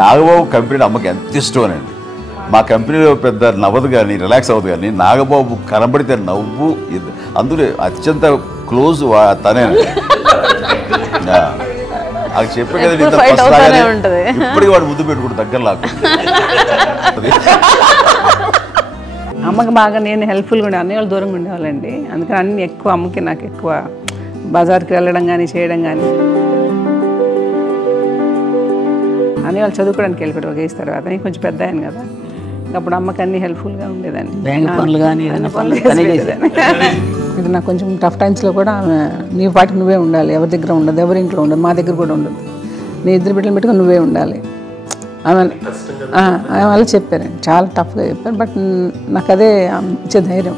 Nagababu company అమ్మకి ఎంత ఇష్టం అండి. మా కంపెనీలో పెద్ద నవ్వదు కానీ రిలాక్స్ అవ్వదు కానీ నాగబాబు కనబడితే నవ్వు, అందులో అత్యంత క్లోజ్ తనే. అది చెప్పే కదా ఇప్పటికీ వాడు ముద్దు పెట్టుకుంటు దగ్గర లాగా. అమ్మకి బాగా నేను హెల్ప్ఫుల్గా ఉండే, అన్ని వాళ్ళు దూరంగా ఉండేవాళ్ళండి. అందుకని అన్ని ఎక్కువ అమ్మకి నాకు ఎక్కువ బజార్కి వెళ్ళడం కానీ చేయడం కానీ. అన్ని వాళ్ళు చదువుకోవడానికి వెళ్ళిపోయారు ఒక ఏజ్ తర్వాత. నేను కొంచెం పెద్ద అయ్యాను కదా, అప్పుడు అమ్మకి అన్ని హెల్ప్ఫుల్గా ఉండేదాన్ని. ఇది నాకు కొంచెం టఫ్ టైమ్స్లో కూడా నీ పాటికి నువ్వే ఉండాలి, ఎవరి దగ్గర ఉండదు, ఎవరి ఇంట్లో ఉండదు, మా దగ్గర కూడా ఉండదు, నీ ఇద్దరు బిడ్డలు పెట్టుకుని నువ్వే ఉండాలి ఆమె వాళ్ళు చెప్పారండి. చాలా టఫ్గా చెప్పారు, బట్ నాకు అదే ఇచ్చే ధైర్యం.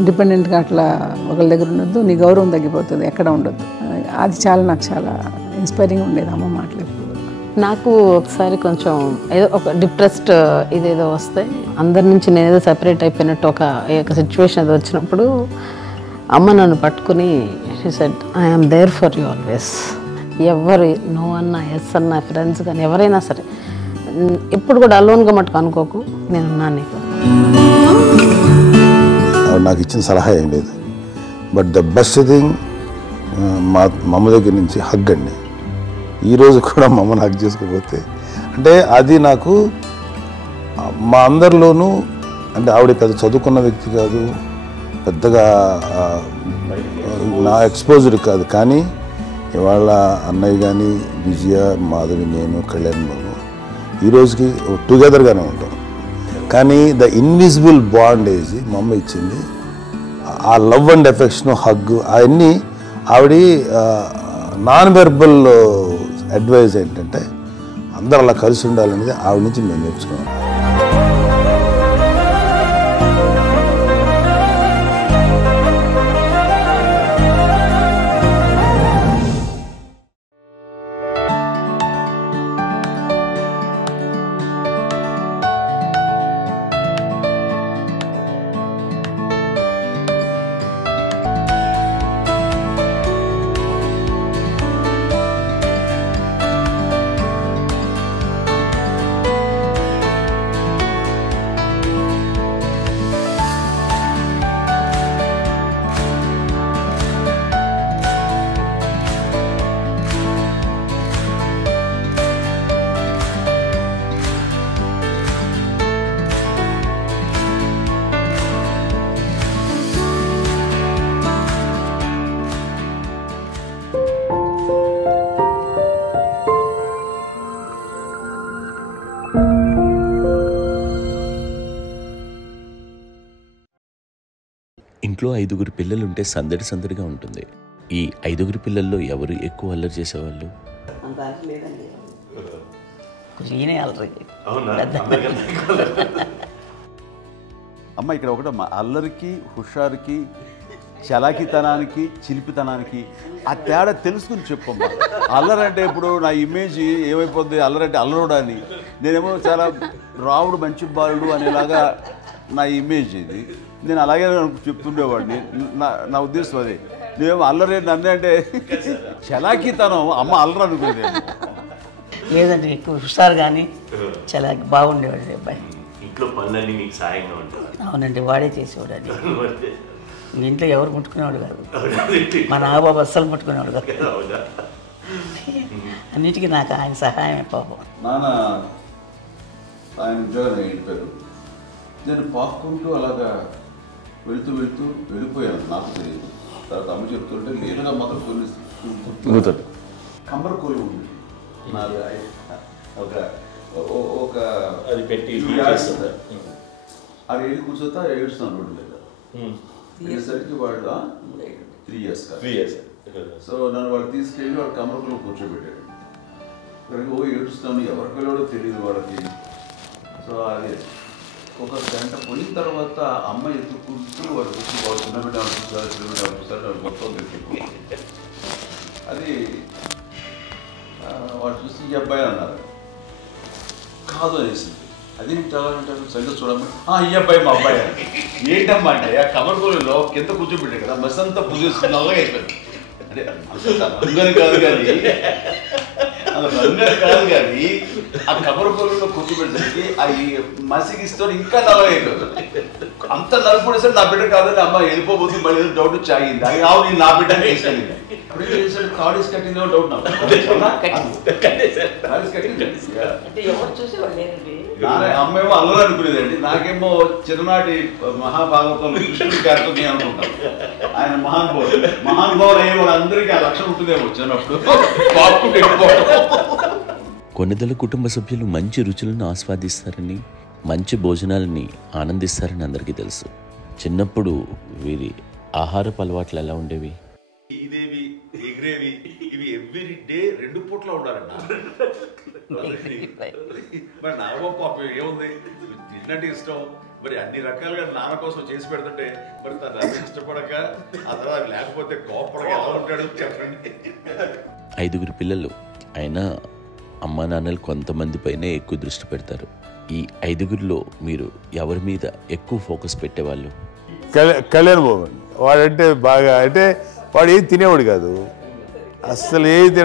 ఇండిపెండెంట్గా అట్లా ఒకరి దగ్గర ఉండొద్దు, నీ గౌరవం తగ్గిపోతుంది, ఎక్కడ ఉండొద్దు. అది చాలా నాకు చాలా ఇన్స్పైరింగ్ ఉండేది అమ్మ మాట్లాడి. నాకు ఒకసారి కొంచెం ఏదో ఒక డిప్రెస్డ్ ఇదేదో వస్తే అందరి నుంచి నేను ఏదో సెపరేట్ అయిపోయినట్టు ఒక సిచ్యువేషన్ ఏదో వచ్చినప్పుడు అమ్మ నన్ను పట్టుకుని she said I am there for you always. ఎవరు నో అన్నా ఎస్ అన్నా ఫ్రెండ్స్ కానీ ఎవరైనా సరే ఎప్పుడు కూడా అలోన్గా మట్టుకు అనుకోకు, నేనున్నాను నీకు. నాకు ఇచ్చిన సలహా ఏం లేదు, బట్ ద బెస్ట్ థింగ్ మా అమ్మ దగ్గర నుంచి హగ్ అండి. ఈరోజు కూడా మా అమ్మని హగ్ చేసుకోకపోతే అంటే అది నాకు మా అందరిలోనూ, అంటే ఆవిడ పెద్ద చదువుకున్న వ్యక్తి కాదు, పెద్దగా నా ఎక్స్పోజర్ కాదు, కానీ ఇవాళ అన్నయ్య కానీ విజయ, మాధవి, నేను, కళ్యాణ్ బాబు ఈరోజుకి టుగెదర్గానే ఉంటాం. కానీ ద ఇన్విజిబుల్ బాండ్ ఏజ్ మా అమ్మ ఇచ్చింది. ఆ లవ్ అండ్ ఎఫెక్షన్, హగ్ అవన్నీ ఆవిడ నాన్ వెర్బల్ అడ్వైజ్ ఏంటంటే అందరూ అలా కలిసి ఉండాలనేది ఆవిడ నుంచి మేము నేర్చుకున్నాం. ఇంట్లో 5గురు పిల్లలుంటే సందడి సందడిగా ఉంటుంది. ఈ 5గురు పిల్లల్లో ఎవరు ఎక్కువ అల్లరి చేసేవాళ్ళు? అమ్మ ఇక్కడ ఒకటమ్మా, అల్లరికి, హుషారుకి, చలాకితనానికి, చిలిపితనానికి ఆ తేడా తెలుసుకుని చెప్పమ్మా. అల్లరంటే ఇప్పుడు నా ఇమేజ్ ఏమైపోద్ది, అల్లరంటే అల్లరుడు అని, నేనేమో చాలా రావుడు మంచి బాలుడు అనేలాగా నా ఇమేజ్ ఇది. నేను అలాగే చెప్తుండేవాడిని. నా ఉద్దేశం అదే. నువ్వేమో అల్లరే నన్ను అంటే చలాకితనం, అమ్మ అల్లరు అనుకునేది. లేదంటే ఎక్కువ హుషారు కానీ చాలా బాగుండేవాడు అబ్బాయి. ఇంట్లో పనులన్నీ మీకు సాయంగా ఉంటాయి? అవునండి, వాడే చేసేవాడు. అది ఇంట్లో ఎవరు ముట్టుకునేవాడు కాదు, మా నాగబాబు అస్సలు ముట్టుకునేవాడు కాదు. అన్నిటికీ నాకు ఆయన సహాయమే పాపం. నాన్న ఆయన ఉద్యోగం వెళ్ళిపోయారు. నేను పాక్కుంటూ అలాగా వెళుతూ వెళ్ళిపోయాను, నాకు తెలియదు. తర్వాత అమ్మ చెప్తుంటే లేదుగా మాత్రం కొన్ని కమ్మర కోలు ఉంది నాది. ఒక అది పెట్టి అది వెళ్ళి కూర్చోతా ఏడుస్తున్నాను రోడ్డు మీద. అయ్యేసరికి వాళ్ళు 3 years సో నన్ను వాళ్ళు తీసుకెళ్ళి వాడు కమ్మరకులో కూర్చోబెట్టాడు. ఇక్కడికి ఏడుస్తాను, ఎవరికి వెళ్ళాడో తెలియదు వాళ్ళకి. సో అది ఒక గంట పోయిన తర్వాత అమ్మ ఎత్తుకుంటూ వాడు వచ్చి వాడు చిన్నబిడ్డ చూసారు మొత్తం తెచ్చుకుంటూ అది వాడు చూసి ఈ అబ్బాయి అన్నారు. కాదు అనేసింది. అది చాలా అంటారు సంగతి చూడమ్మా ఈ అబ్బాయి మా అబ్బాయి ఏంటమ్మా అంటే ఆ కమర్పూరిలో కింద కూర్చోబెట్టాడు కదా బస్ అంతా పూజ చేసుకున్న అలాగే అయిపోయింది అంటే రంగని కాదు కానీ రంగని కాదు కానీ ఆ కమర్పూరిలో కూర్చోబెట్టడానికి ఆ మసిగిస్తూ ఇంకా నల్లగా అయిపోయింది అంత నలుపుడేసరి నా బిడ్డ కాదని అమ్మ వెళ్ళిపోబోతుంది మళ్ళీ ఏదో డౌట్ వచ్చి ఆగింది అది నేను నా బిడ్డ వేసాను అప్పుడు చేసాడు కార్డ్ ఇస్ కట్టింగ్ డౌట్ నాకు అమ్మేమో అల్లరు అనుకునేదండి నాకేమో చిన్ననాటి మహాభాగవతంలో కృష్ణుడి క్యారెక్టర్ అనుకుంటాను ఆయన మహానుభావులు అయ్యే వాళ్ళందరికీ ఆ లక్షణం ఉంటుందేమో చిన్నప్పుడు కొన్నిదల కుటుంబ సభ్యులు మంచి రుచులను ఆస్వాదిస్తారని మంచి భోజనాలని ఆనందిస్తారని అందరికీ తెలుసు. చిన్నప్పుడు వీరి ఆహారపు అలవాట్లు ఎలా ఉండేవి? ఇదేవి ఎగిరేవి ఇవి ఎవ్రీ డే 2 పూట్ల ఉండాలన్న మరి నాన్న పాపం ఏముంది తిన్నట్టు ఇష్టం మరి అన్ని రకాలుగా నాన్న కోసం చేసి పెడుతుంటే మరి తను అది ఇష్టపడక ఆ తర్వాత లేకపోతే కోపడక ఎలా ఉంటాడు చెప్పండి. 5 పిల్లలు అయినా అమ్మా నాన్నలు కొంతమంది పైనే ఎక్కువ దృష్టి పెడతారు. ఈ 5 మీరు ఎవరి మీద ఎక్కువ ఫోకస్ పెట్టేవాళ్ళు? కళ్యాణ్ బాబు అండి. వాడంటే బాగా అంటే వాడు ఏది తినేవాడు కాదు అసలు ఏది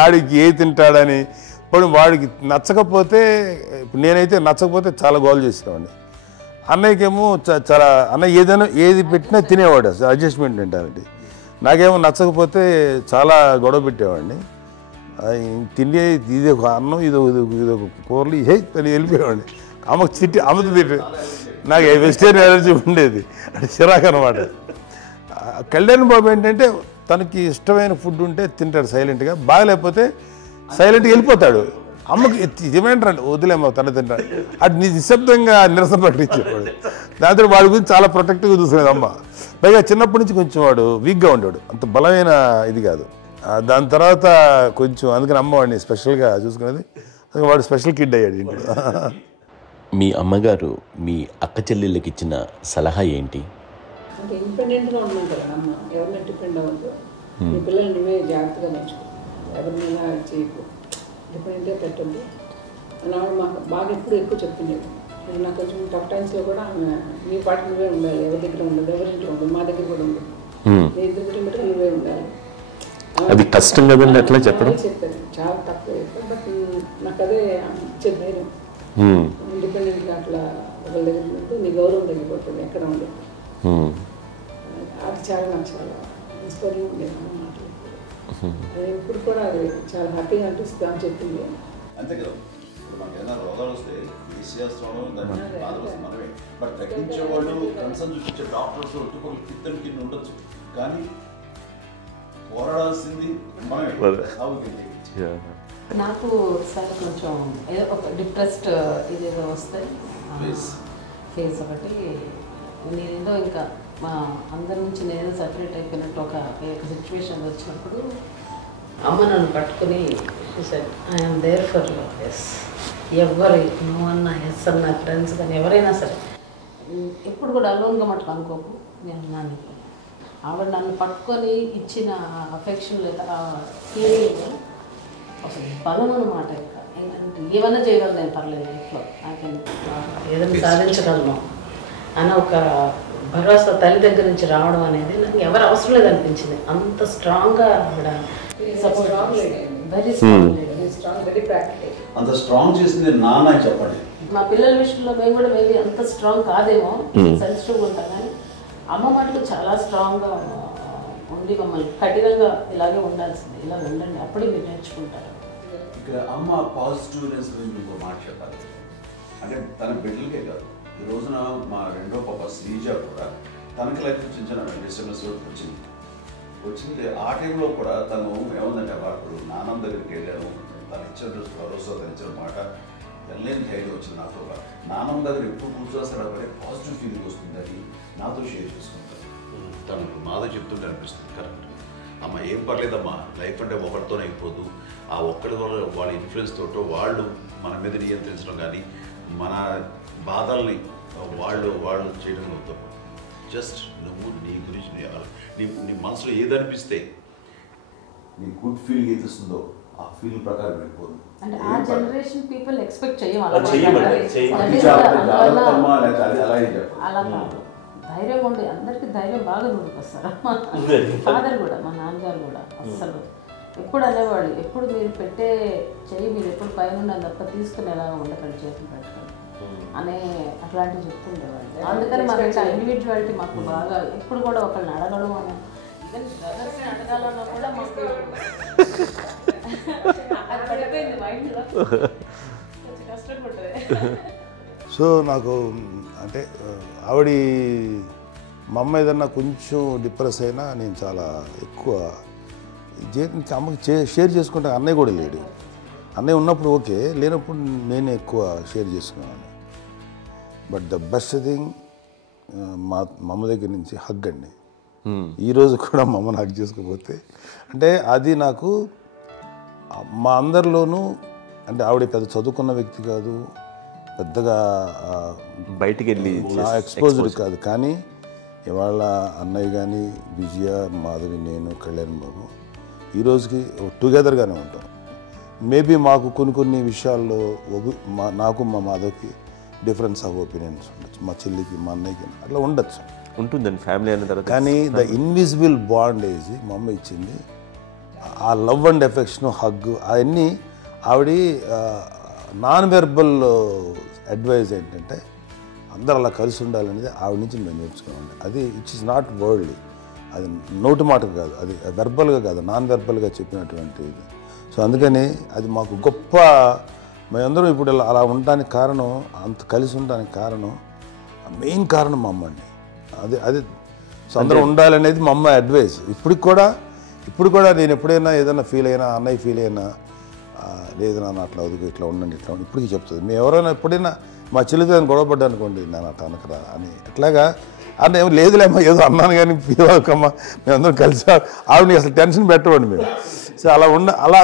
ఆడికి ఏది తింటాడని ఇప్పుడు వాడికి నచ్చకపోతే నేనైతే నచ్చకపోతే చాలా గోల్ చేసేవాడిని. అన్నయ్యకేమో చాలా అన్నయ్య ఏదైనా ఏది పెట్టినా తినేవాడు అసలు అడ్జస్ట్మెంట్ ఏంటంటే నాకేమో నచ్చకపోతే చాలా గొడవ పెట్టేవాడిని. తిండి ఇది ఒక అన్నం ఇదొక కూరలు అని వెళ్ళిపోయేవాడిని. అమ్మకు అమ్మతో తిట్టి నాకు వెజిటేరియన్ ఎలర్జీ ఉండేది అంటే చిరాకు అనమాట. కళ్యాణ్ బాబు ఏంటంటే తనకి ఇష్టమైన ఫుడ్ ఉంటే తింటాడు సైలెంట్గా, బాగలేకపోతే సైలెంట్గా వెళ్ళిపోతాడు. అమ్మకి ఏమేంటాడు వదిలేమో తన తింటాడు అటు నిశ్శబ్దంగా నిరసన ప్రకటించేవాడు. దాంతో వాడి గురించి చాలా ప్రొటెక్టివ్గా చూసుకునేది అమ్మ. పైగా చిన్నప్పటి నుంచి కొంచెం వాడు వీక్గా ఉండేవాడు, అంత బలమైన ఇది కాదు. దాని తర్వాత కొంచెం అందుకని అమ్మ వాడిని స్పెషల్గా చూసుకునేది. వాడు స్పెషల్ కిడ్ అయ్యాడు ఇంట్లో. మీ అమ్మగారు మీ అక్క చెల్లెళ్ళకి ఇచ్చిన సలహా ఏంటి? అంటే ఇండిపెండెంట్గా ఉన్నాం కదా అమ్మ, ఎవరిని డిపెండ్ అవ్వద్దు, మీ పిల్లలు నువ్వే జాగ్రత్తగా నేర్చుకో, ఎవరినైనా చేయకు, డిపెండెంట్గా పెట్టద్దు అని ఆవిడ మాకు బాగా ఎప్పుడు ఎక్కువ చెప్తుండేది. నాకు కొంచెం టఫ్ టైమ్స్లో కూడా ఆమె నీ పాటు నువ్వే ఉండాలి, ఎవరి దగ్గర ఉండదు, ఎవరింట్లో ఉండదు, మా దగ్గర కూడా ఉండదు, నీ ఇద్దరు పెట్టుకుని నువ్వే ఉండాలి. అది కష్టం కదండి అట్లా చెప్పడం? చెప్పారు చాలా తక్కువ చెప్పారు, బట్ నాకు అదే ఇచ్చేది ధైర్యం. ఇండిపెండెంట్గా అట్లా ఒకరి దగ్గర ఉంటే నీ గౌరవం తగ్గిపోతుంది ఎక్కడ ఉండదు. అది చాలా నాకు చాలా ఇన్స్పైరింగ్ ఉండేది మాటలు. ఇప్పుడు కూడా అది చాలా హ్యాపీగా అనిపిస్తుంది అని చెప్పింది. అంతే కదా, ఇప్పుడు మనకి ఏదైనా రోగాలు వస్తే చేస్తాను దాన్ని బాధపడుతుంది మనమే, బట్ తగ్గించే వాళ్ళు కన్సర్న్ చూపించే డాక్టర్స్ ఒట్టుకోలు ఇద్దరు కింద ఉండొచ్చు, కానీ పోరాడాల్సింది మనమే. నాకు సార్ కొంచెం ఏదో ఒక డిప్రెస్డ్ ఇదేదో వస్తే ఫేస్ ఒకటి నేనేదో ఇంకా మా అందరి నుంచి నేనేదో సపరేట్ అయిపోయినట్టు ఒక సిచ్యువేషన్ వచ్చినప్పుడు అమ్మ నన్ను పట్టుకుని I'm there for you. Yes, ఎవరు నువ్వు అన్నా ఎస్ అన్న ఫ్రెండ్స్ కానీ ఎవరైనా సరే ఎప్పుడు కూడా అలోన్గా మటుకు అనుకోకు, నేను నాన్న ఆవిడ నన్ను పట్టుకొని ఇచ్చిన అఫెక్షన్ లేదా ఫీలింగ్ అసలు బలం అన్నమాట. ఇంకా ఏంటంటే ఏమన్నా చేయగలను నేను, పర్లేదు ఇంట్లో నాకేం ఏదైనా సాధించగలను అని ఒక భరోసా తల్లి దగ్గర నుంచి రావడం అనేది నాకు ఎవరు అవసరం లేదనిపించింది. అంత స్ట్రాంగ్గా ఆవిడ support, very strong, very practical. అంత స్ట్రాంగ్ చేసింది నాన్న అని చెప్పండి. మా పిల్లల విషయంలో మేము కూడా మేబీ అంత స్ట్రాంగ్ కాదేమో, సెన్సిటివ్గా ఉంటాం, కానీ అమ్మ మటుకు చాలా స్ట్రాంగ్గా ఉండి మమ్మల్ని కఠినంగా ఇలాగే ఉండాల్సింది, ఇలా ఉండండి అప్పుడే మీరు నేర్చుకుంటారు. ఇక్కడ అమ్మ పాజిటివ్నెస్ గురించి ఇంకో మాట చెప్పాలి. అంటే తన బిడ్డలకే కాదు, ఈ రోజున మా రెండో పాప శ్రీజ కూడా తనకి లైఫ్ చిన్న డిస్టర్బెన్స్ వచ్చింది. ఆ టైంలో కూడా తను ఏముందంటే అప్పుడు నాన్నమ్మ దగ్గరికి వెళ్ళాను, తను ఇచ్చిన భరోసా, తను ఇచ్చిన మాట వెళ్ళలేని ధైర్యం వచ్చింది నాకు. నాన్నమ్మ దగ్గర ఎప్పుడు కూర్చోస్తాడు అప్పుడే పాజిటివ్ ఫీలింగ్ వస్తుందని నాతో షేర్ చేసుకుంటాను. తనకు నాతో చెప్తుంటే అనిపిస్తుంది కరెక్ట్, అమ్మ ఏం పర్లేదమ్మా, లైఫ్ అంటే ఒకరితోనే అయిపోదు, ఆ ఒక్కడి వల్ల వాళ్ళ ఇన్ఫ్లుయెన్స్ తోటో వాళ్ళు మన మీద నియంత్రించడం కానీ మన బాధల్ని వాళ్ళు చేయడం అవుతాం. జస్ట్ నువ్వు నీ గురించి నీ మనసులో ఏదనిపిస్తే నీ గుడ్ ఫీలింగ్ ఏదిస్తుందో ఆ ఫీల్ ప్రకారం వెళ్ళిపోదు. అంటే ఆ జనరేషన్ పీపుల్ ఎక్స్పెక్ట్ అలా కాదు, ధైర్యం ఉండి అందరికి ధైర్యం బాగా నూరుకొస్తారు. ఫాదర్ కూడా, మా నాన్నగారు కూడా అస్సలు ఎప్పుడు అనేవాళ్ళు, ఎప్పుడు మీరు పెట్టే చెయ్యి మీరు ఎప్పుడు పైన తప్ప తీసుకునేలాగా ఉండకండి, చేతులు పెట్టండి అనే అట్లాంటివి చెప్తుండేవాళ్ళు. అందుకని మాకు ఇట్లా ఇండివిజువాలిటీ మాకు బాగా, ఎప్పుడు కూడా ఒకళ్ళని అడగడం అని, ఈవెన్ బ్రదర్స్ని అడగాలన్నా కూడా మాకు అది పడిపోయింది మైండ్లో, కొంచెం కష్టంగా ఉంటుంది. సో నాకు అంటే ఆవిడ మా అమ్మ ఏదన్నా కొంచెం డిప్రెస్ అయినా నేను చాలా ఎక్కువ అమ్మకి షేర్ చేసుకుంటే, అన్నయ్య కూడా లేడు. అన్నయ్య ఉన్నప్పుడు ఓకే, లేనప్పుడు నేనే ఎక్కువ షేర్ చేసుకున్నాను. బట్ ద బెస్ట్ థింగ్ మా అమ్మ దగ్గర నుంచి హగ్ అండి. ఈరోజు కూడా మా అమ్మని హగ్ చేసుకోకపోతే అంటే అది నాకు మా అందరిలోనూ, అంటే ఆవిడ పెద్ద చదువుకున్న వ్యక్తి కాదు, పెద్దగా బయటికి వెళ్ళి ఎక్స్పోజ్డ్ కాదు, కానీ ఇవాళ అన్నయ్య కానీ, విజయ, మాధవి, నేను, కళ్యాణ్ బాబు ఈ రోజుకి టుగెదర్గానే ఉంటాం. మేబీ మాకు కొన్ని విషయాల్లో నాకు మా మాధవ్కి డిఫరెన్స్ ఆఫ్ ఒపీనియన్స్ ఉండొచ్చు, మా చెల్లికి, మా అన్నయ్యకి అట్లా ఉండొచ్చు, ఉంటుందండి ఫ్యామిలీ అన్న తర్వాత. కానీ ద ఇన్విజిబుల్ బాండేజ్ మా అమ్మ ఇచ్చింది, ఆ లవ్ అండ్ ఎఫెక్షన్, హగ్, అవన్నీ ఆవిడ నాన్ వెర్బల్ అడ్వైజ్ ఏంటంటే అందరూ అలా కలిసి ఉండాలనేది ఆవిడ నుంచి మేము నేర్చుకున్నామండి. అది ఇట్స్ ఇస్ నాట్ వర్డ్లీ, అది నోటి మాటకు కాదు, అది వెర్బల్గా కాదు, నాన్ వెర్బల్గా చెప్పినటువంటి ఇది. సో అందుకని అది మాకు గొప్ప, మేమందరం ఇప్పుడు అలా ఉండడానికి కారణం, అంత కలిసి ఉండడానికి కారణం, మెయిన్ కారణం మా అమ్మ అండి. అది సో అందరూ ఉండాలనేది మా అమ్మ అడ్వైస్. ఇప్పుడు కూడా నేను ఎప్పుడైనా ఏదైనా ఫీల్ అయినా, అన్నయ్య ఫీల్ అయినా, లేదు నాన్న అట్లా వదుకు, ఇట్లా ఉండండి, ఇట్లా ఉండి ఇప్పటికీ చెప్తుంది. మేము ఎవరైనా ఎప్పుడైనా మా చెల్లితో గొడవపడ్డా అనుకోండి, నేను అట్లా అనకరా అని, ఎట్లాగా అన్న ఏమో లేదులేమ్మా, ఏదో అన్నాను కానీ ఫీల్ అవ్వకమ్మా, మేమందరం కలిసి ఆవిడని అసలు టెన్షన్ పెట్టవండి మేము. సో అలా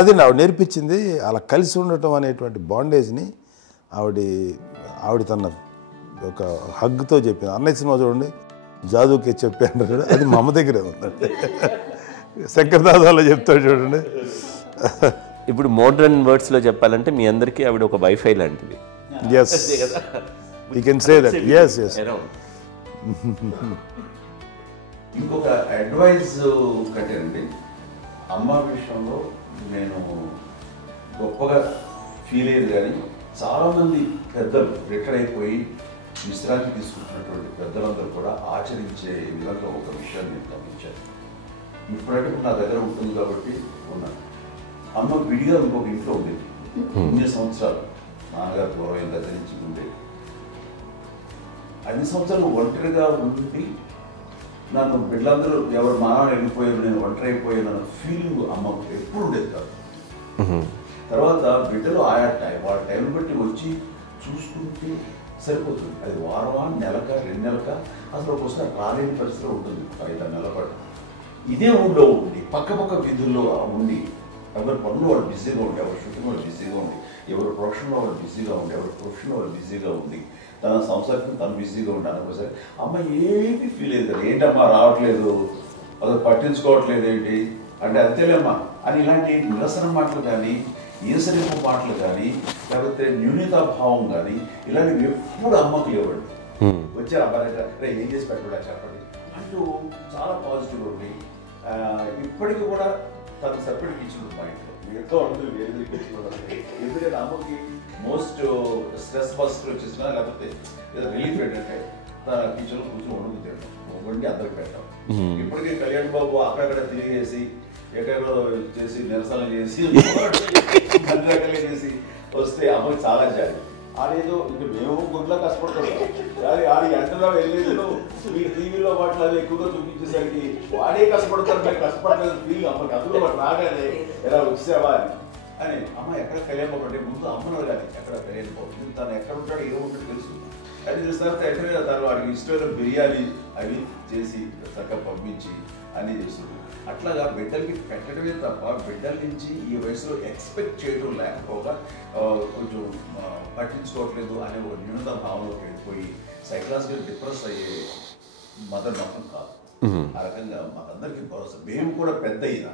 అది ఆవిడ నేర్పించింది. అలా కలిసి ఉండటం అనేటువంటి బాండేజ్ని ఆవిడ తన ఒక హగ్తో చెప్పింది. అన్నయ్య సినిమా చూడండి, జాదుకే చెప్పాను, అది మా అమ్మ దగ్గరే ఉందండి. శంకర్దాదాలో చెప్తాడు చూడండి. ఇప్పుడు మోడ్రన్ వర్డ్స్లో చెప్పాలంటే మీ అందరికీ ఆవిడ ఒక వైఫై లాంటిది. Yes, you can say that. Yes yes. ఇంకొక అడ్వైజ్ కట్టండి, అమ్మ విషయంలో నేను గొప్పగా ఫీల్ అయ్యేది, కానీ చాలామంది పెద్దలు రిటైర్ అయిపోయి విశ్రాంతి తీసుకుంటున్నటువంటి పెద్దలందరూ కూడా ఆచరించే విధంగా ఒక విషయాన్ని నేను గమనించాను. ఇప్పుడంటే నా దగ్గర ఉంటుంది కాబట్టి ఉన్నాను. అమ్మ విడిగా ఇంకొక ఇంట్లో ఉండేది, 9 సంవత్సరాలు నాన్నగారు పూర్వం దగ్గర నుంచి ఉండేది. 5 సంవత్సరాలు ఒంటరిగా ఉండి నన్ను బిడ్డలందరూ ఎవరు మానవ వెళ్ళిపోయారు, నేను ఒంటరి అయిపోయాను ఫీలింగ్ అమ్మకు ఎప్పుడు ఉండేది కాదు. తర్వాత బిడ్డలు ఆయా వాళ్ళ టైం బట్టి వచ్చి చూసుకుంటే సరిపోతుంది. అది వారమా, నెలక, 2 నెలక, అసలు ఒకసారి రాలేని పరిస్థితిలో ఉంటుంది. 5-6 నెలల పాటు ఇదే ఊళ్ళో ఉండి, పక్క వీధుల్లో ఉండి, ఎవరి పనులు వాళ్ళు బిజీగా ఉండి, ఎవరి షూటింగ్ వాళ్ళు బిజీగా ఉండి, ఎవరి ప్రొఫెషన్లో వాళ్ళు బిజీగా ఉండి, ఎవరి ప్రొఫెషన్లో వాళ్ళు బిజీగా ఉంది, తన సంసారం తను బిజీగా ఉంటాను. ఒకసారి అమ్మ ఏమి ఫీల్ అయ్యేది, ఏంటమ్మా రావట్లేదు, అది పట్టించుకోవట్లేదు ఏంటి అంటే, అంతేలేమ్మా అని ఇలాంటి నిరసన మాటలు కానీ, ఈసరింపు మాటలు కానీ, లేకపోతే న్యూనతాభావం కానీ ఇలాంటివి ఎప్పుడు అమ్మకు లేవండి. వచ్చారు అబ్బాయి ఏం చేసి పెట్టడా చెప్పండి అంటూ చాలా పాజిటివ్ ఉంది. ఇప్పటికీ కూడా తను సపరేట్ కిచెన్ మా ఇంట్లో ఎంతో ఉంటుంది, వేరే కిచెన్. ఎందుకంటే అమ్మకి మోస్ట్ స్ట్రెస్ బస్టర్ వచ్చేసినా, లేకపోతే ఏదో రిలీఫ్ ఏంటంటే తన కిచెన్లో కూర్చొని వండి అందరికి పెట్టాం. ఇప్పటికీ కళ్యాణ్ బాబు అక్కడక్కడ తిరిగేసి, ఎక్కడో చేసి, నిరసన చేసి, చేసి వస్తే అమ్మకి చాలా జాలి. ఆడేదో ఇంకా మేము గుడ్లా కష్టపడుతున్నాం, కానీ ఆడి ఎంతలో వెళ్ళేదో మీ టీవీలో వాటిలో అది ఎక్కువగా చూపించేసరికి వాడే కష్టపడతారు, మేము కష్టపడలేదు ఫీల్ అమ్మకి. అందులో వాడు రాగానే ఎలా వచ్చేసావా అని అమ్మ ఎక్కడ కళ్యాణ్ బాబు అంటే ముందు అమ్మను కానీ ఎక్కడ కళ్యాణ్ బాబు తను ఎక్కడ ఉంటాడో ఏమో ఉంటుంది తెలుసు. అది తెలిసిన తర్వాత ఎక్కడ తను వాడికి ఇష్టమైన బిర్యానీ అవి చేసి చక్కగా పంపించి అన్నీ చేస్తుంది. అట్లాగా బిడ్డలకి పెట్టడమే తప్ప బిడ్డల నుంచి ఈ వయసులో ఎక్స్పెక్ట్ చేయడం లేకపోగా కొంచెం పట్టించుకోవట్లేదు అనే ఒక న్యూనత భావంలోకి వెళ్ళిపోయి సైకలాజికల్ డిప్రెస్ అయ్యే మదర్ మాత్రం కాదు. ఆ రకంగా మాకందరికీ భరోసా. మేము కూడా పెద్ద అయినా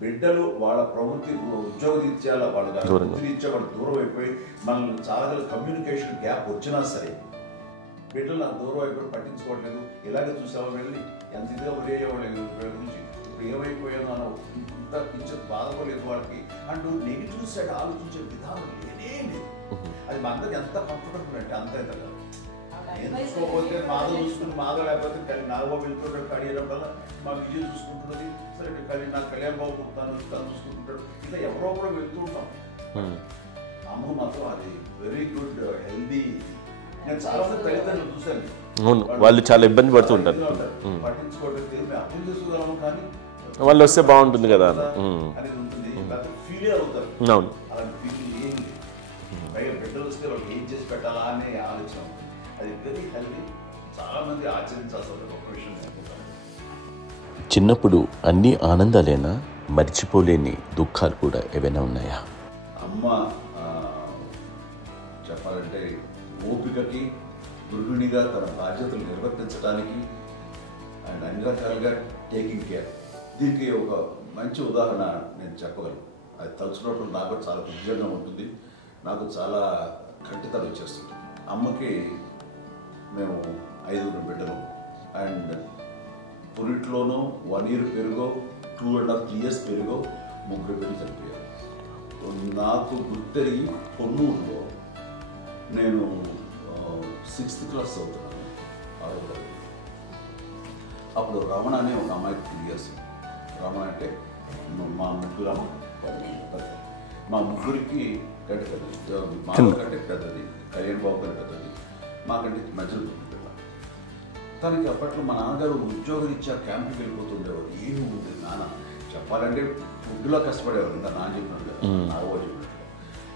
బిడ్డలు వాళ్ళ ప్రవృత్తి ఉద్యోగ రీత్యా వాళ్ళ వృత్తి రీత్యా వాళ్ళు దూరం అయిపోయి మనల్ని చాలా కమ్యూనికేషన్ గ్యాప్ వచ్చినా సరే బిడ్డలు నాకు దూరం అయిపోయి పట్టించుకోవట్లేదు. ఇలాగే చూసావా వెళ్ళి ఎంత ఇదిగా వదిలేయేవాళ్ళు వీళ్ళ గురించి ఇప్పుడు ఏమైపోయానో అని ఇంత కించెం బాధపడలేదు వాళ్ళకి అంటూ నెగిటివ్ సైడ్ ఆలోచించే విధానం లేనే లేదు. అది మా అందరికి ఎంత కంఫర్టబుల్ అంటే అంత ఎంత చూసుకోకపోతే మాధవ చూసుకుని మాధవ లేకపోతే నాగబాబు వెళ్తుంటాడు కడిగినప్పుడల్లా మా విజయ్ చూసుకుంటున్నది సరే నాకు కళ్యాణ్ బాబు తను చూసుకుంటాడు. ఇలా ఎవరో కూడా వెళ్తూ ఉంటాం. అమ్మ మాత్రం అది వెరీ గుడ్ హెల్దీ. నేను చాలా మంది తల్లిదండ్రులు చూశాను వాళ్ళు చాలా ఇబ్బంది పడుతూ ఉంటారు. పట్టించుకోవడం అర్థం చేసుకోగలము కానీ వాళ్ళు వస్తే బాగుంటుంది కదా అనేది ఉంటుంది. ఫీల్ అవుతారు. అవును, అలాంటి ఫీలింగ్ ఏం లేదు. పైగా బిడ్డలు వస్తే వాళ్ళకి ఏం చేసి పెట్టాలా అనే ఆలోచన. అది వెరీ హెల్దీ. చాలా మంది ఆచరించాల్సిన ఒక విషయం అనుకుంటాను. చిన్నప్పుడు అన్ని ఆనందాలేనా, మర్చిపోలేని దుఃఖాలు కూడా ఏవైనా ఉన్నాయా? అమ్మ చెప్పాలంటే ఓపికకి గృహిణిగా తన బాధ్యతలు నిర్వర్తించడానికి అండ్ అన్ని రకాలుగా టేకింగ్ కేర్. దీనికి ఒక మంచి ఉదాహరణ నేను చెప్పగలను. అది తలుచుకున్నప్పుడు నాకు చాలా ఉద్యోగంగా ఉంటుంది. నాకు చాలా కంటితలు వచ్చేస్తుంది. అమ్మకి మేము 5 బిడ్డలు అండ్ పురిట్లోనూ 1 year పెరుగో 2.5 years పెరుగో 3 బిడ్డలు చనిపోయారు. నాకు గుర్తెరిగి పొన్నూరులో నేను 6th class చదువుతున్నాను. 6వ తరగతి. అప్పుడు రమణ అనే ఒక అమ్మాయికి 3 years. రమణ అంటే మా ముగ్గురు మా ముగ్గురికి కంటే పెద్దది, మా కంటే పెద్దది, కళ్యాణ్ బాబు కంటే పెద్దది, మాకంటే మధ్యలో పిల్ల. తనకి అప్పట్లో మా నాన్నగారు ఉద్యోగం ఇచ్చా క్యాంప్కి వెళ్ళిపోతుండేవారు. ఏమి ఉంది నాన్న చెప్పాలంటే ఫుడ్లో కష్టపడేవారు. ఇంకా నాన్న చెప్పినట్టు కదా, నాగో చెప్పినట్టు.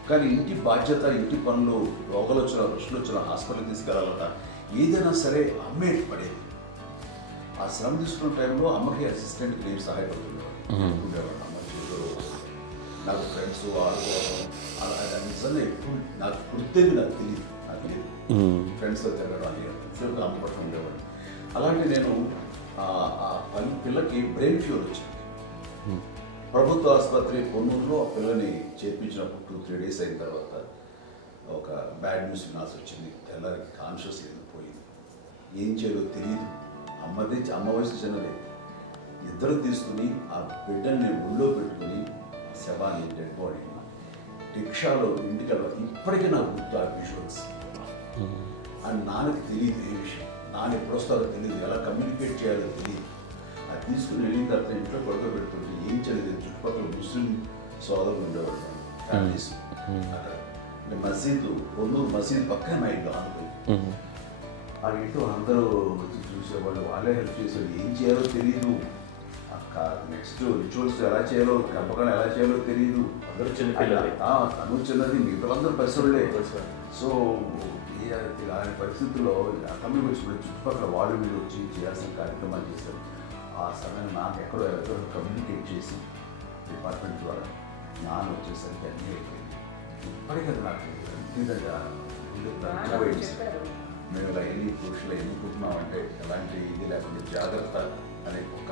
కానీ ఇంటి బాధ్యత, ఇంటి పనులు, రోగాలు వచ్చిన రుషులు వచ్చిన హాస్పిటల్కి తీసుకెళ్ళాలట ఏదైనా సరే అమ్మే పడేది. ఆ శ్రమ తీసుకున్న టైంలో అమ్మకి అసిస్టెంట్కి నేను సహాయపడుతుండేవాడు. అమ్మ చేతులు నాకు ఫ్రెండ్స్ ఆడుకోవడం అలా నిజంగా ఎప్పుడు నాకు గుర్తేది నాకు తెలియదు. ఫ్రెండ్స్తో తిరగడం అని ఎంతసేపు అమ్మ పట్టుకుని ఉండేవాడు. అలాంటి నేను ఆ పిల్లకి బ్రెయిన్ ఫ్యూర్ వచ్చింది. ప్రభుత్వ ఆసుపత్రి పొన్నూరులో ఆ పిల్లని చేర్పించినప్పుడు 2-3 days అయిన తర్వాత ఒక బ్యాడ్ న్యూస్ వినాల్సి వచ్చింది. తెల్లరికి కాన్షియస్ లేదు, పోయింది. ఏం చేయాలో తెలియదు. అమ్మ వయసు చిన్నదే. ఇద్దరు తీసుకుని ఆ బిడ్డల్ని ఒళ్ళో పెట్టుకుని శవాన్ని డెడ్ బాడీ రిక్షాలో ఇంటికి వెళ్ళాలి. ఇప్పటికీ నాకు గుర్తు ఆ విజువల్స్. అని నాన్నకి తెలియదు ఏ విషయం. నాన్న ఎప్పుడు వస్తారో తెలియదు, ఎలా కమ్యూనికేట్ చేయాలో తెలియదు. అది తీసుకుని వెళ్ళిన తర్వాత ఇంట్లో పడుకోబెడుతుంటే ఏం చేయలేదు. చుట్టుపక్కల ముస్లిం సోదరులు ఉండేవాడు ఫ్యామిలీస్. అక్కడ మసీదు పొన్నూరు మసీదు పక్కన మా ఇంట్లో అనుకుని ఆ ఇంట్లో అందరూ వచ్చి చూసేవాళ్ళు, వాళ్ళే హెల్ప్ చేసేవాళ్ళు. ఏం చేయాలో తెలియదు. నెక్స్ట్ రిచువల్స్ ఎలా చేయాలో, గంపకాలు ఎలా చేయాలో తెలియదు. తను చిన్నది, మిగతాందరూ పరిసరులే. సో అలాంటి పరిస్థితుల్లో అక్కడికి వచ్చినప్పుడు చుట్టుపక్కల వాళ్ళు వీళ్ళు వచ్చి చేయాల్సిన కార్యక్రమాలు చేశారు. ఆ సమయం నాకు ఎక్కడో కమ్యూనికేట్ చేసి డిపార్ట్మెంట్ ద్వారా నాన్న వచ్చేసరికి అన్నీ అయిపోయింది. ఇప్పటికీ నాకు మేము ఇలా ఎన్ని పురుషులు ఎన్నుకుంటున్నామంటే ఎలాంటి ఇది లేకుండా జాగ్రత్త అనే ఒక